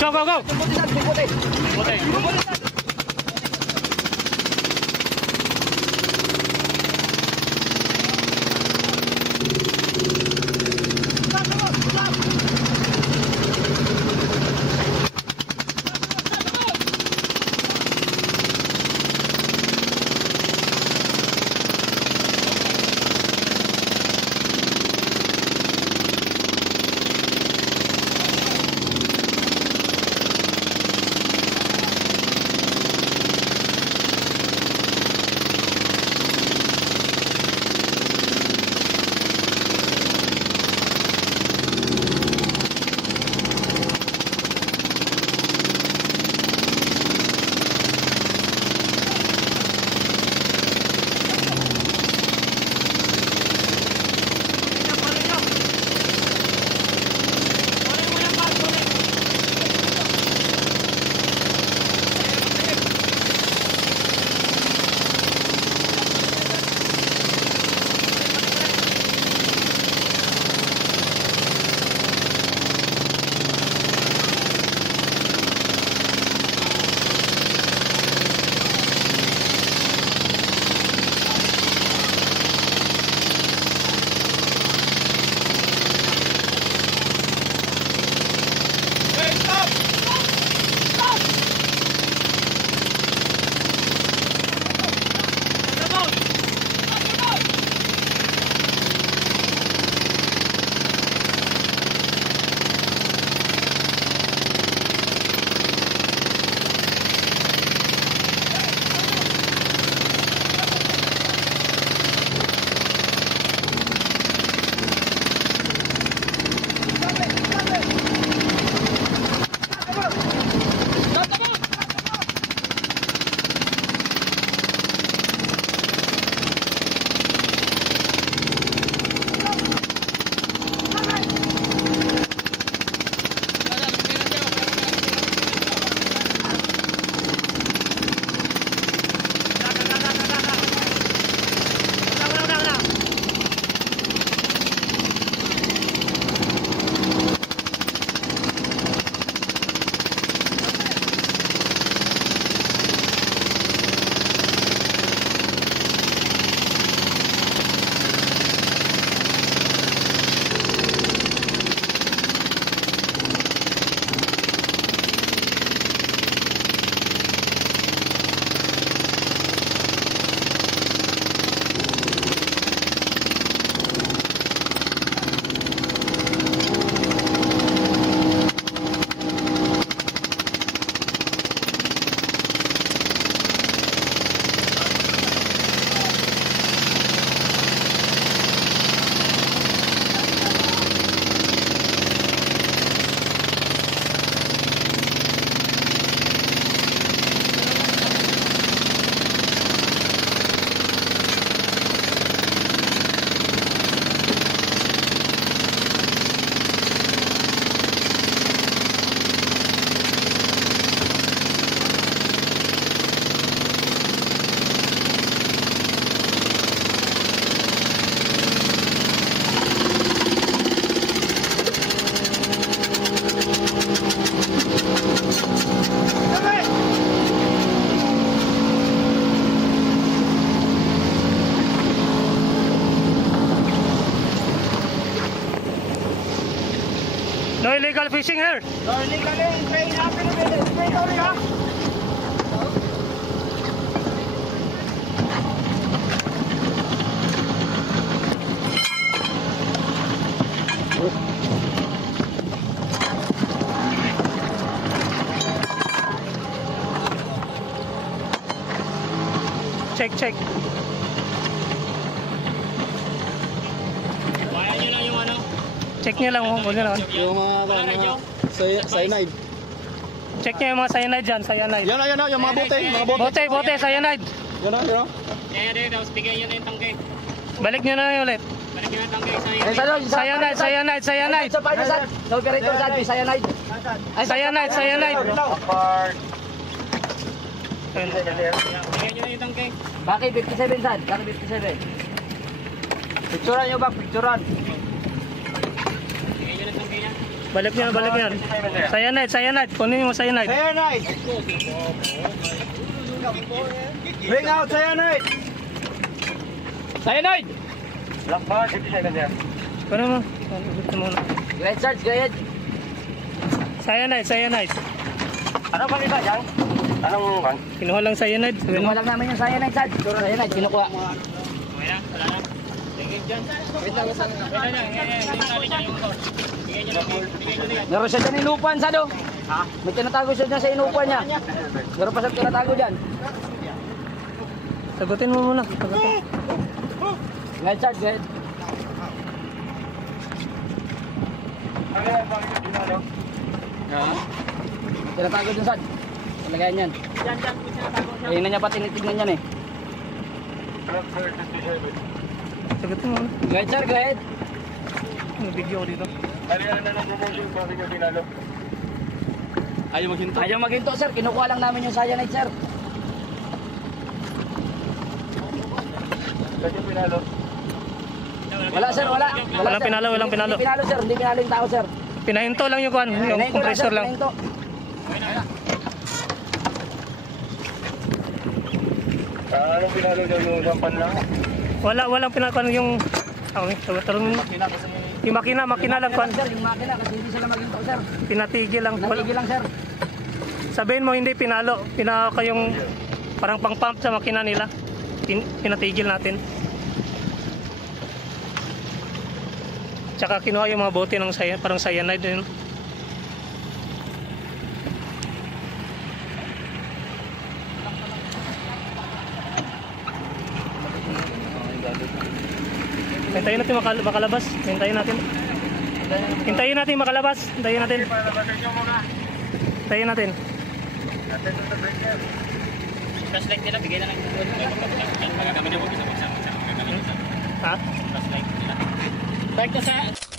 Go, go, go! No illegal fishing here. No illegal fishing. Train only, ha? Check. Kaya nyo lang yung ano? Check nyo lang, huwag nyo lang. Yung mga cyanide. Check nyo yung mga cyanide dyan, cyanide. Yan na, yung mga bote. Bote, cyanide. Yan na. Kaya tapos bigay nyo na yung tangke. Balik nyo na yun ulit. Balik nyo na yung tangke. Cyanide. Sa paano saan? Sa operator saan? Cyanide. Cyanide. Apart. Bigay nyo na yung tangke. Bakit 57 saan? Bakit 57? Picturean nyo ba? Picturean. Bigay nyo ng tangkay niya. Balik niya, balik niya. Cyanide, cyanide. Kunin mo cyanide. Cyanide! Bring out cyanide! Cyanide! Kunin mo. Gusto mo na. Great charge, great. Cyanide, cyanide. Ano bang iba dyan? Anong bang? Kinuha lang cyanide. Kinuha lang namin yung cyanide, Sarge. Cyanide, kinukuha. Okay na, wala na. Tingin dyan. Wait lang. Yung tali niya, yung motor. Bigay nyo na yan. Meron siya dyan inupan, Sado. Ha? May tinatago siya dyan sa inupan niya. Meron pa siya tinatago dyan. Sagutin mo muna. Sagutin. Great charge, great. May tinatago dyan, Sarge. Talagayan yan. Dyan, may tinatago siya. Ayun na niya pa tinitignan yan eh. Sagutin mo muna. Great charge, great. May video ko dito. Ayaw maghinto, sir. Kinukuha lang namin yung cyanide, sir. Wala, sir, wala. Walang sir. pinalo, walang pinalo. Hindi pinalo, sir. Hindi pinalo yung tao, sir. Pinahinto lang yung Pinahinto yung compressor sir, lang. pinahinto. Anong pinalo dyan yung sampan lang? Walang pinalo yung yung makina lang kwan. Sir, yung makina kasi hindi sila maghinto, sir. Pinatigil lang. Natigil lang, sir. Sabihin mo hindi pinalo. Pinaka yung parang pang-pump sa makina nila. Pinatigil natin. Tsaka kinuha yung mga bote ng parang cyanide din. Hintayin natin makalabas. Hintayin natin. Hintayin natin makalabas. Hintayin natin. Hintayin natin. Flashlight nila, bigay na lang. Yan, magagamit na po. Ha? Flashlight nila. Start na sa...